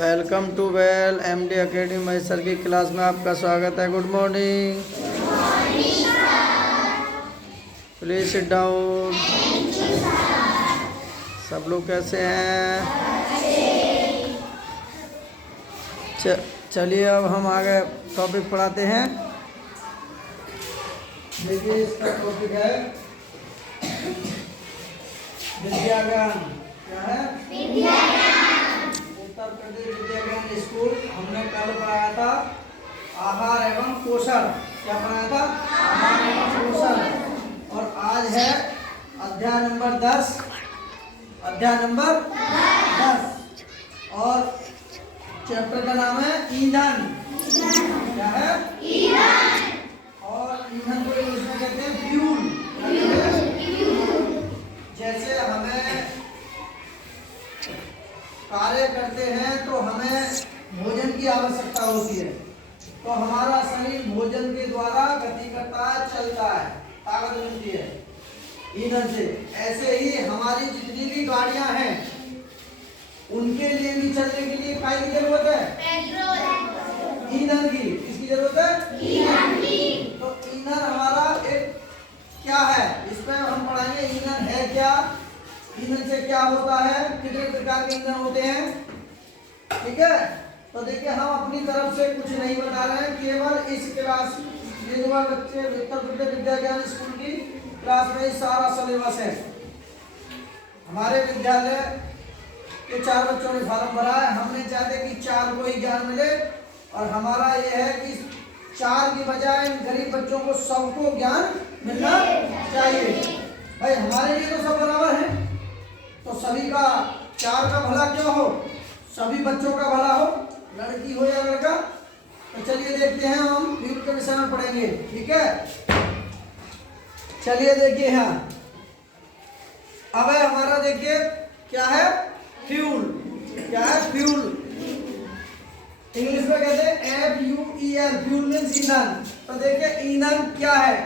Welcome to Vel MD academy मैसर की class में आपका स्वागत है। Good morning. Please sit down. सब लोग कैसे हैं? चलिए अब हम आगे टॉपिक पढ़ाते हैं। देखिए इसका टॉपिक है विद्या ज्ञान। क्या है? विद्या ज्ञान। उत्तर प्रदेश विद्या ज्ञान स्कूल हमने कल पढ़ाया था आहार एवं पोषण। क्या पढ़ाया था? आहार एवं पोषण। और आज है अध्याय नंबर 10। अध्याय नंबर 10 और चैप्टर का नाम है ईंधन। क्या है? ईंधन। और ईंधन को इंग्लिश में कहते हैं फ्यूल। जैसे हमें कार्य करते हैं तो हमें भोजन की आवश्यकता होती है, तो हमारा शरीर भोजन के द्वारा गति करता है, चलता है, ताकत मिलती है ईंधन से। ऐसे ही हमारी जितनी भी गाड़ियां हैं उनके लिए भी चलने के लिए काय की जरूरत है? पेट्रोल। ईंधन की। किसकी जरूरत है? ईंधन की। तो ईंधन हमारा एक क्या है, इसमें हम पढ़ाएंगे ईंधन है क्या, ईंधन से क्या होता है, कितने प्रकार के ईंधन होते हैं। ठीक है, तो देखिए हम अपनी तरफ से कुछ नहीं बता रहे हैं, केवल इस क्लास ये जो बच्चे उत्तर प्रदेश विद्या ज्ञान स्कूल की क्लास में सारा सिलेबस है। हमारे विद्यालय के 4 बच्चों ने फॉर्म भरा है। हमने चाहते कि 4 को ही ज्ञान मिले, और हमारा ये है कि 4 की बजाय इन गरीब बच्चों को सबको ज्ञान मिलना चाहिए। भाई हमारे लिए तो सब बराबर है, तो सभी का 4 का भला क्यों हो, सभी बच्चों का भला हो, लड़की हो या लड़का। तो चलिए देखते हैं, हम फ्यूल के विषय में पढ़ेंगे। ठीक है, चलिए देखिए यहाँ अब है हमारा, देखिए क्या है फ्यूल। क्या है फ्यूल? इंग्लिश में कहते हैं FUEL, फ्यूल मीन्स ईंधन। तो देखिए ईंधन क्या है?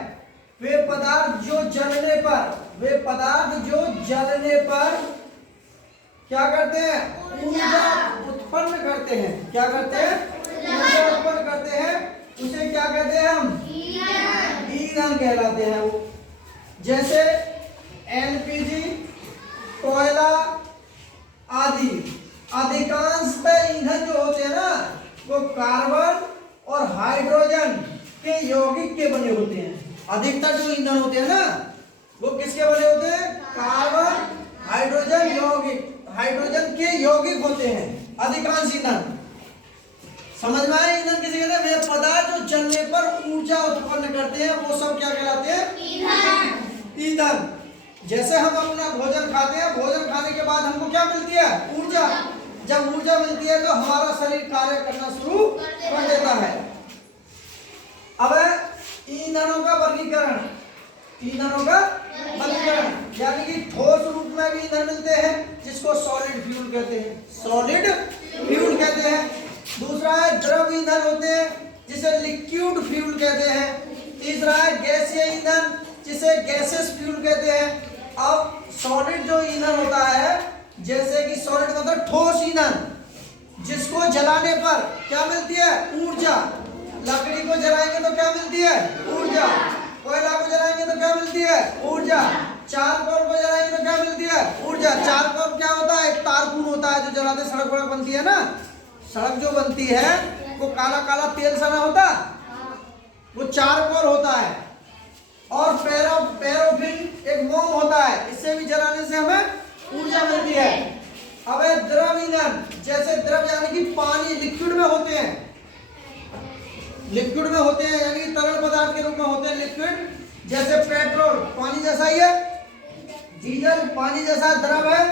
वे पदार्थ जो जलने पर क्या करते हैं? ऊर्जा उत्पन्न करते हैं। क्या करते हैं? ऊर्जा उत्पन्न करते हैं। उसे क्या कहते हैं हम? ईंधन कहलाते हैं वो। जैसे LPG, कोयला आदि। अधिकांश ईंधन जो होते हैं ना, वो कार्बन और हाइड्रोजन के यौगिक के बने होते हैं। अधिकतर जो ईंधन होते हैं ना, वो किसके बने होते हैं? कार्बन, हाइड्रोजन, यौगिक, हाइड्रोजन के यौगिक होते हैं अधिकांश ईंधन। समझ में आया? ईंधन किसे कहते हैं? वे पदार्थ जो जलने पर ऊर्जा उत्पन्न करते हैं, वो सब क्या कहलाते हैं? ईंधन। जैसे हम अपना भोजन खाते हैं, भोजन खाने के बाद हमको क्या मिलती है? ऊर्जा। जब ऊर्जा मिलती है तो हमारा शरीर कार्य करना शुरू कर देता है। अब ईंधनों का वर्गीकरण। ईंधनों का वर्गीकरण यानी कि ठोस रूप में भी ईंधन मिलते हैं, जिसको सॉलिड फ्यूल कहते हैं। सॉलिड फ्यूल कहते हैं। दूसरा है द्रव ईंधन होते हैं, जिसे लिक्विड फ्यूल कहते हैं। तीसरा है गैसीय ईंधन, जिसे गैसेस फ्यूल कहते हैं। अब सॉलिड जो ईंधन होता है, जैसे कि सॉलिड मतलब ठोस ईंधन, जिसको जलाने पर क्या मिलती है? ऊर्जा। लकड़ी को जलाएंगे तो क्या मिलती है? ऊर्जा। कोयला को जलाएंगे तो क्या मिलती है? ऊर्जा। चारकोल को जलाएंगे तो क्या मिलती है? ऊर्जा। चारकोल क्या होता है? एक तारकून होता है जो जलाते सड़क वड़क बनती है ना। सड़क जो बनती है वो काला काला तेल सा ना होता, वो चारकोल होता है। और पैराफिन एक मोम होता है, इससे भी जलाने से हमें ऊर्जा मिलती है। अब द्रव ईंधन, जैसे द्रव यानी कि पानी, लिक्विड में होते हैं, लिक्विड में होते हैं यानी तरल पदार्थ के रूप में होते हैं लिक्विड। जैसे पेट्रोल पानी जैसा ही है, डीजल पानी जैसा द्रव है,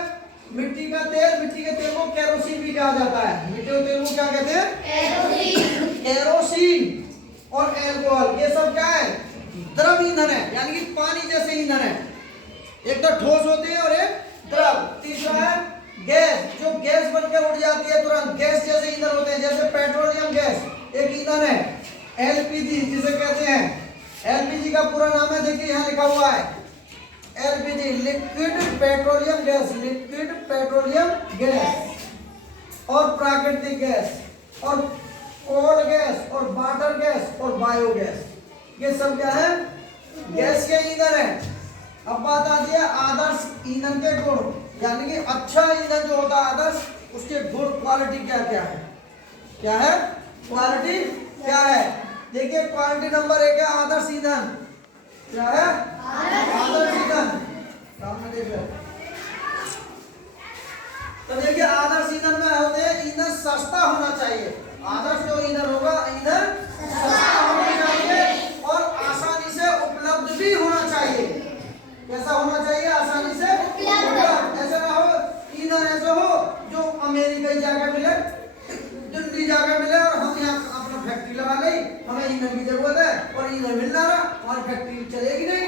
मिट्टी का तेल, मिट्टी के तेल को केरोसिन भी कहा जाता है। मिट्टी के तेल को क्या कहते हैं? केरोसिन। और एल्कोहल, ये सब क्या है? द्रव ईंधन है, यानी कि पानी जैसे ईंधन है। एक तो ठोस होते हैं और एक द्रव। तीसरा है गैस, जो गैस बनकर उड़ जाती है तुरंत, गैस जैसे ईंधन होते हैं। जैसे पेट्रोलियम गैस एक ईंधन है। LPG जिसे कहते हैं, LPG का पूरा नाम है, देखिए यहाँ लिखा हुआ है LPG, liquid petroleum gas. Liquid petroleum gas. और प्राकृतिक गैस और कोल गैस और वाटर गैस और बायोगैस, ये सब क्या है? गैस के ईंधन है। अब बात आती है आदर्श ईंधन के गुण, यानी कि अच्छा ईंधन जो होता है आदर्श, उसके गुण क्वालिटी क्या क्या है? क्या है क्वालिटी? क्या है? देखिए क्वालिटी नंबर 1 है आदर्श ईंधन। क्या है? आदर्श ईंधन। सामने देख लो। तो देखिए आदर्श ईंधन में होते हैं ईंधन सस्ता होना चाहिए। आदर्श जो ईंधन होगा ईंधन सस्ता होना चाहिए और आसानी से उपलब्ध भी होना चाहिए। कैसा होना चाहिए? आसानी से उपलब्ध। ऐसा ना हो ईंधन ऐसा हो जो अमेरिका जाकर मिले, दिल्ली जाकर मिले और हम यहाँ अपना फैक्ट्री लगा ले, हमें ईंधन की जरूरत है और ईंधन मिल रहा है, हमारी फैक्ट्री चलेगी नहीं।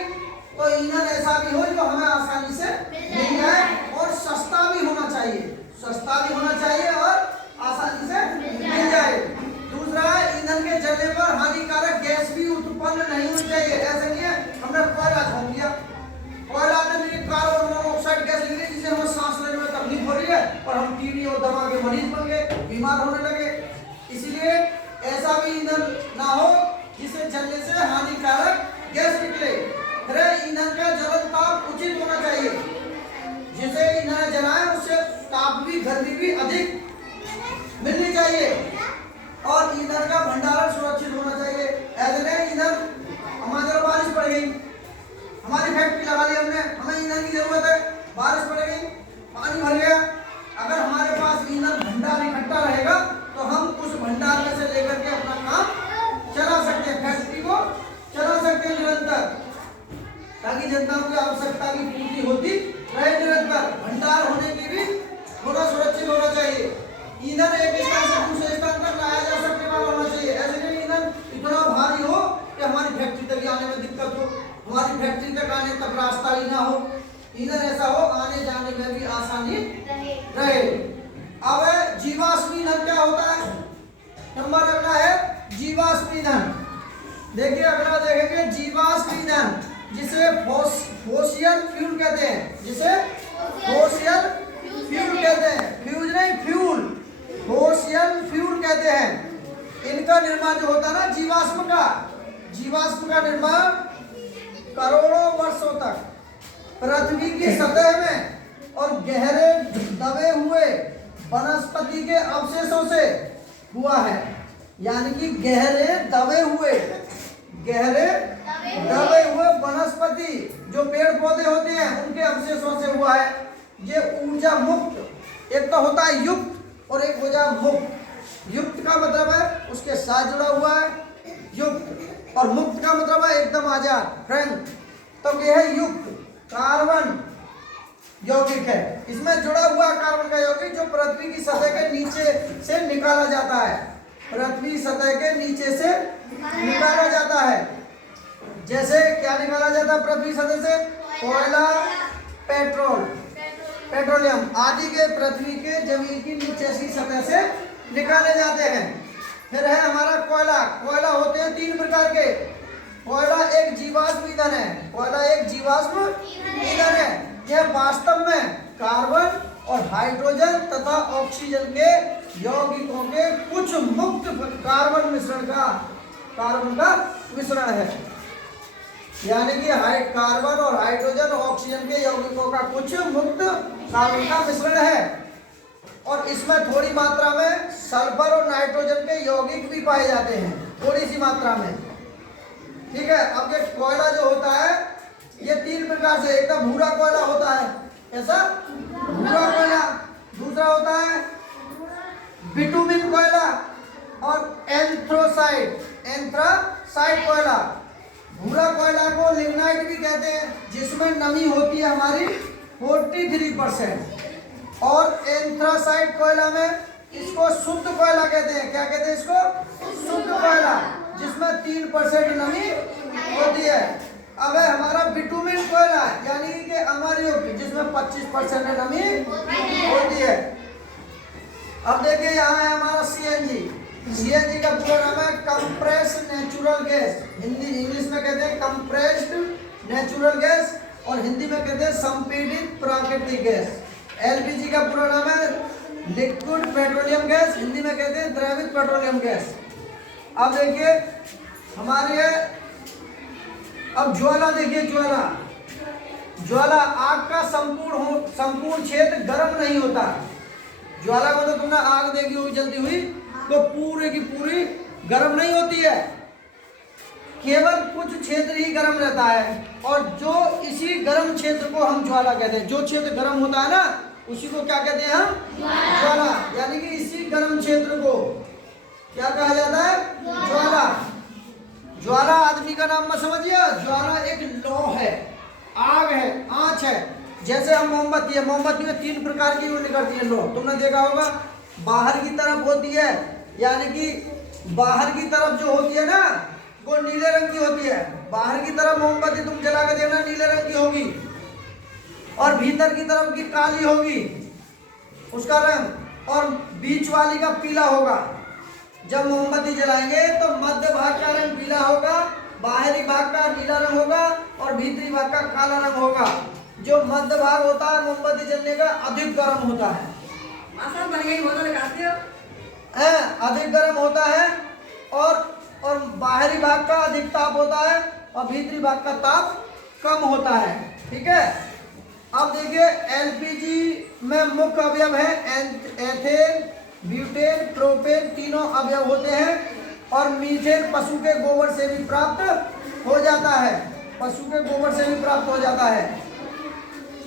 तो ईंधन ऐसा भी हो जो हमें आसानी से मिल जाए और सस्ता भी होना चाहिए। सस्ता भी होना चाहिए और आसानी से मिल जाए। दूसरा है ईंधन के जलने पर हानिकारक गैस भी उत्पन्न नहीं होनी चाहिए। ऐसे नहीं है हमने कोयला छोड़ दिया, कोयला में मेरी कार्बन मोनोऑक्साइड गैस निकली जिससे हमें सांस लेने में तकलीफ हो रही है और हम टीबी और दमा के मरीज बन गए, बीमार होने लगे। इसीलिए ऐसा भी ईंधन ना हो जिसे जलने से हानिकारक गैस निकले। फिर ईंधन का जलन ताप उचित होना चाहिए। जिसे ईंधन जलाएं उससे ताप भी गर्मी भी अधिक मिलनी चाहिए और ईंधन का भंडारण सुरक्षित होना चाहिए। ऐसे नहीं ईंधन हमारे बारिश पड़ गई, हमारी फैक्ट्री लगा ली हमने, हमें ईंधन की जरूरत है, बारिश पड़ गई, पानी भर गया। अगर हमारे पास ईंधन भंडार इकट्ठा रहेगा तो हम उस भंडार में से लेकर के अपना काम चला सकते हैं, फैक्ट्री को चला सकते हैं निरंतर, ताकि जनता की आवश्यकता की पूर्ति होती रहे निरंतर। भंडार होने की भी थोड़ा सुरक्षित होना चाहिए। ईंधन एक स्थान से दूसरे स्थान पर लाया जा सकने वाला होना चाहिए। ऐसे नहीं ईंधन इतना भारी हो कि हमारी फैक्ट्री तक आने में दिक्कत हो, हमारी फैक्ट्री तक आने तक रास्ता ही ना हो। ईंधन ऐसा हो आने जाने में भी आसानी रहे। अब जीवाश्म ईंधन क्या होता है? नंबर अगला है जीवाश्म ईंधन। देखिए अगला देखेंगे जीवाश्म ईंधन, जिसे फोसियल फ्यूल कहते हैं। जिसे फोसियल फ्यूल कहते हैं, फ्यूज नहीं फ्यूल, फोसियल फ्यूल कहते हैं। इनका निर्माण जो होता है ना जीवाश्म का निर्माण करोड़ों वर्षों तक पृथ्वी की सतह में और गहरे दबे हुए वनस्पति के अवशेषों से हुआ है। यानी कि गहरे दबे हुए वनस्पति जो पेड़ पौधे होते हैं उनके अवशेषों से हुआ है। ये ऊर्जा मुक्त, एक तो होता है युक्त और एक ऊर्जा मुक्त। युक्त का मतलब है उसके साथ जुड़ा हुआ है युक्त, और मुक्त का मतलब है एकदम आजाद फ्रैंक। तो यह है युक्त कार्बन यौगिक है। इसमें जुड़ा हुआ कार्बन का यौगिक जो पृथ्वी की सतह के नीचे से निकाला जाता है, पृथ्वी सतह के नीचे से निकाला जाता है। जैसे क्या निकाला जाता है पृथ्वी सतह से? कोयला, पेट्रोलियम आदि के पृथ्वी के जमीन की नीचे की सतह से निकाले जाते हैं। फिर है हमारा कोयला होते हैं 3 प्रकार के। कोयला एक जीवाश्म ईंधन है, यह वास्तव में कार्बन और हाइड्रोजन तथा ऑक्सीजन के यौगिकों के कुछ मुक्त कार्बन का मिश्रण है। यानी कि कार्बन और हाइड्रोजन और ऑक्सीजन के यौगिकों का कुछ मुक्त कार्बन का मिश्रण है और इसमें थोड़ी मात्रा में सल्फर और नाइट्रोजन के यौगिक भी पाए जाते हैं, थोड़ी सी मात्रा में। ठीक है। अब ये कोयला जो होता है ये 3 प्रकार से, एक तो भूरा कोयला होता है, ऐसा भूरा कोयला, दूसरा होता है बिटुमिन कोयला और एंथ्रासाइट कोयला। भूरा कोयला को लिग्नाइट भी कहते हैं, जिसमें नमी होती है हमारी 43%, और एंथ्रासाइट कोयला में इसको शुद्ध कोयला कहते हैं। क्या कहते हैं इसको? शुद्ध कोयला, जिसमें 3% नमी होती है। अब है हमारा बिटुमिन कोयला, यानी कि अमरयुक्त, जिसमें 25% नमी होती है। अब देखिए यहाँ है हमारा सीएनजी का पूरा नाम है कंप्रेस्ड नेचुरल गैस। इंग्लिश में कहते हैं कंप्रेस्ड नेचुरल गैस और हिंदी में कहते हैं संपीड़ित प्राकृतिक गैस। एलपीजी का पूरा नाम है लिक्विड पेट्रोलियम गैस, हिंदी में कहते हैं द्रवित पेट्रोलियम गैस। अब देखिए हमारे अब ज्वाला देखिए, ज्वाला आग का संपूर्ण क्षेत्र गर्म नहीं होता। ज्वाला को तो तुमने आग देखी होगी जलती हुई, तो पूरी की पूरी गर्म नहीं होती है, केवल कुछ क्षेत्र ही गर्म रहता है। और जो इसी गर्म क्षेत्र को हम ज्वाला कहते हैं, जो क्षेत्र गर्म होता है ना उसी को क्या कहते हैं हम? ज्वाला। यानी कि इसी गर्म क्षेत्र को क्या कहा जाता है? ज्वाला। ज्वाला आदमी का नाम मत समझिए, ज्वाला एक लौ है, आग है, आंच है। जैसे हम मोमबत्ती है, मोमबत्ती में 3 प्रकार की निकलती है लौ, तुमने देखा होगा। बाहर की तरफ होती है, यानी कि बाहर की तरफ जो होती है ना वो नीले रंग की होती है। बाहर की तरफ मोमबत्ती तुम जला के देखना नीले रंग की होगी, और भीतर की तरफ की काली होगी उसका रंग, और बीच वाली का पीला होगा। जब मोमबत्ती जलाएंगे तो मध्य भाग का रंग पीला होगा, बाहरी भाग का नीला रंग होगा, और भीतरी भाग का काला रंग होगा। जो मध्य भाग होता है मोमबत्ती जलने का अधिक गर्म होता है, अधिक गर्म होता है, और बाहरी भाग का अधिक ताप होता है, और भीतरी भाग का ताप कम होता है। ठीक है। अब देखिए एलपीजी में मुख्य अवयव है एथेन, ब्यूटेन, प्रोपेन, तीनों अवयव होते हैं। और मीथेन पशु के गोबर से भी प्राप्त हो जाता है, पशु के गोबर से भी प्राप्त हो जाता है।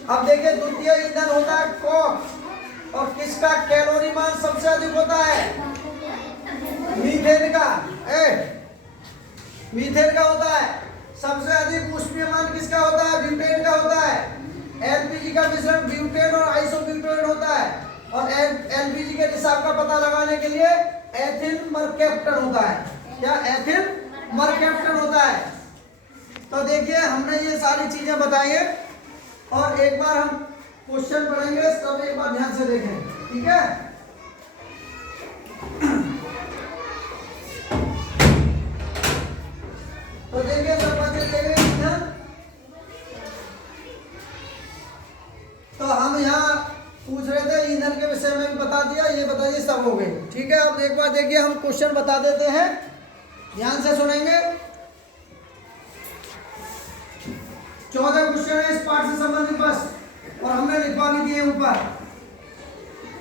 अब देखिए द्वितीय ईंधन होता है कोक, और किसका कैलोरी मान सबसे अधिक होता है? मीथेन का। मीथेन का होता है। सबसे अधिक ऊष्मीय मान किसका होता है? ब्यूटेन का होता है। एलपीजी का मिश्रण ब्यूटेन और आइसोब्यूटेन होता है, और एलपीजी के निसाब का पता लगाने के लिए एथिल मरकैप्टन होता है। क्या? एथिल मरकैप्टन होता है। तो देखिए हमने ये सारी चीजें बताई है, और एक बार हम क्वेश्चन पढ़ेंगे, सब एक बार ध्यान से देखें। ठीक है। तो देखिए सब बच्चे देखें ईंधन। तो हम यहाँ पूछ रहे थे ईंधन के विषय में भी बता दिया, ये बताइए सब हो गए। ठीक है। अब एक बार देखिए हम क्वेश्चन बता देते हैं, ध्यान से सुनेंगे। 14 क्वेश्चन है इस पाठ से संबंधित बस, और हमने लिखवा भी दिए ऊपर।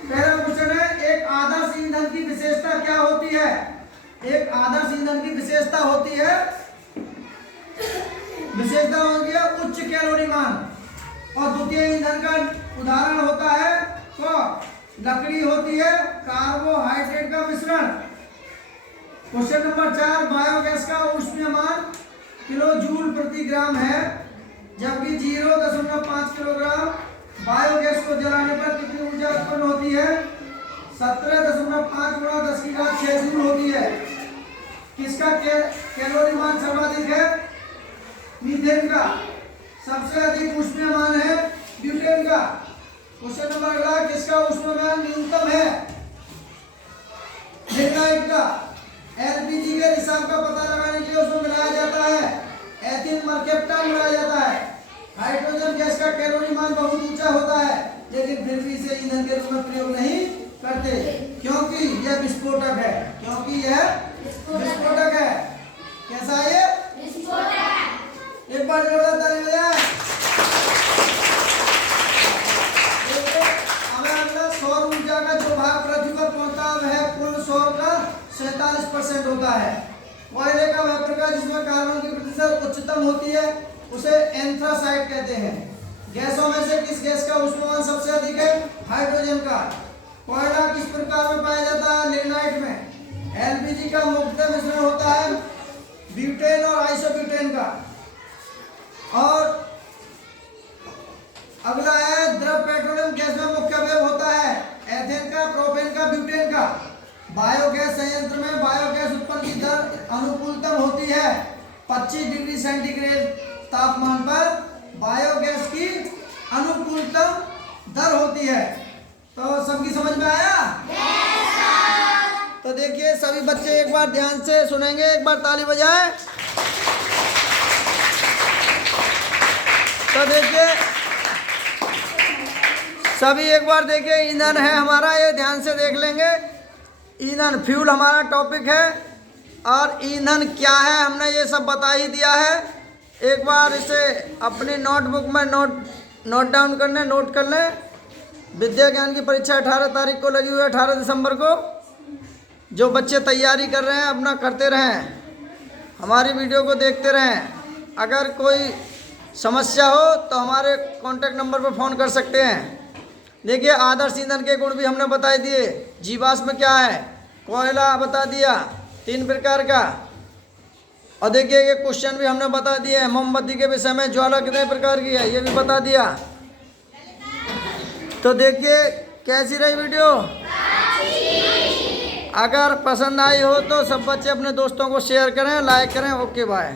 पहला क्वेश्चन है, एक आदर्श ईंधन की विशेषता क्या होती है? एक आदर्श ईंधन की विशेषता होती है, विशेषता होती है उच्च कैलोरी मान। और द्वितीय ईंधन का उदाहरण होता है लकड़ी होती है कार्बोहाइड्रेट का मिश्रण। क्वेश्चन नंबर 4, बायोगैस का ऊष्मीय मान किलो जूल प्रति ग्राम है, जबकि 0.5 किलोग्राम बायोगैस को जलाने पर कितनी ऊर्जा उत्पन्न होती है? 17.5 गुणा 10⁶ जूल होती है। किसका कैलोरी मान सर्वाधिक है? मीथेन का। सबसे अधिक ऊष्मीय मान है ब्यूटेन का। क्वेश्चन नंबर अगला, किसका ऊष्मीय मान न्यूनतम है? लिग्नाइट का। एलपीजी के निसाब का पता लगाने के लिए उसमें मिलाया जाता है एथिल मरकैप्टन मिलाया जाता है। हाइड्रोजन गैस का कैलोरी मान बहुत ऊंचा होता है, लेकिन फिर भी इसे ईंधन के रूप में प्रयोग नहीं करते, क्योंकि यह विस्फोटक है। क्योंकि यह विस्फोटक है। कैसा है ये? एक बार जोरदार ताली बजाएं। हमें अगला सौर ऊर्जा का जो भाग पृथ्वी पर पहुंचता है कुल सौर का 47% होता है। कोयले का वह प्रकार जिसमें कार्बन की प्रतिशत उच्चतम होती है उसे एंथ्रासाइट कहते हैं। गैसों में से किस गैस का ऊष्मामान सबसे अधिक है? हाइड्रोजन का। कोयला किस प्रकार में पाया जाता है? लिग्नाइट में। एलपीजी का मुख्य मिश्रण होता है ब्यूटेन और आइसोब्यूटेन का। और अगला है द्रव पेट्रोलियम गैस में मुख्य अवयव होता है एथेन का, प्रोपेन का, ब्यूटेन का। बायोगैस संयंत्र में बायोगैस उत्पन्न की दर अनुकूलतम होती है 25 डिग्री सेंटीग्रेड तापमान पर बायोगैस की अनुकूलतम दर होती है। तो सबकी समझ में आया? तो देखिए सभी बच्चे एक बार ध्यान से सुनेंगे, एक बार ताली बजाएं। तो देखिए सभी एक बार देखिए, ईंधन है हमारा, ये ध्यान से देख लेंगे। ईंधन फ्यूल हमारा टॉपिक है, और ईंधन क्या है हमने ये सब बता ही दिया है। एक बार इसे अपनी नोटबुक में नोट डाउन नोट कर लें। विद्या ज्ञान की परीक्षा 18 तारीख को लगी हुई है, 18 दिसंबर को। जो बच्चे तैयारी कर रहे हैं अपना करते रहें, हमारी वीडियो को देखते रहें। अगर कोई समस्या हो तो हमारे कॉन्टैक्ट नंबर पर फ़ोन कर सकते हैं। देखिए, आदर्श ईंधन के गुण भी हमने बता दिए। जीवाश्म क्या है, कोयला बता दिया 3 प्रकार का। और देखिए, ये क्वेश्चन भी हमने बता दिए। मोमबत्ती के विषय में ज्वाला कितने प्रकार की है ये भी बता दिया। तो देखिए कैसी रही वीडियो। अगर पसंद आई हो तो सब बच्चे अपने दोस्तों को शेयर करें, लाइक करें। Okay bye.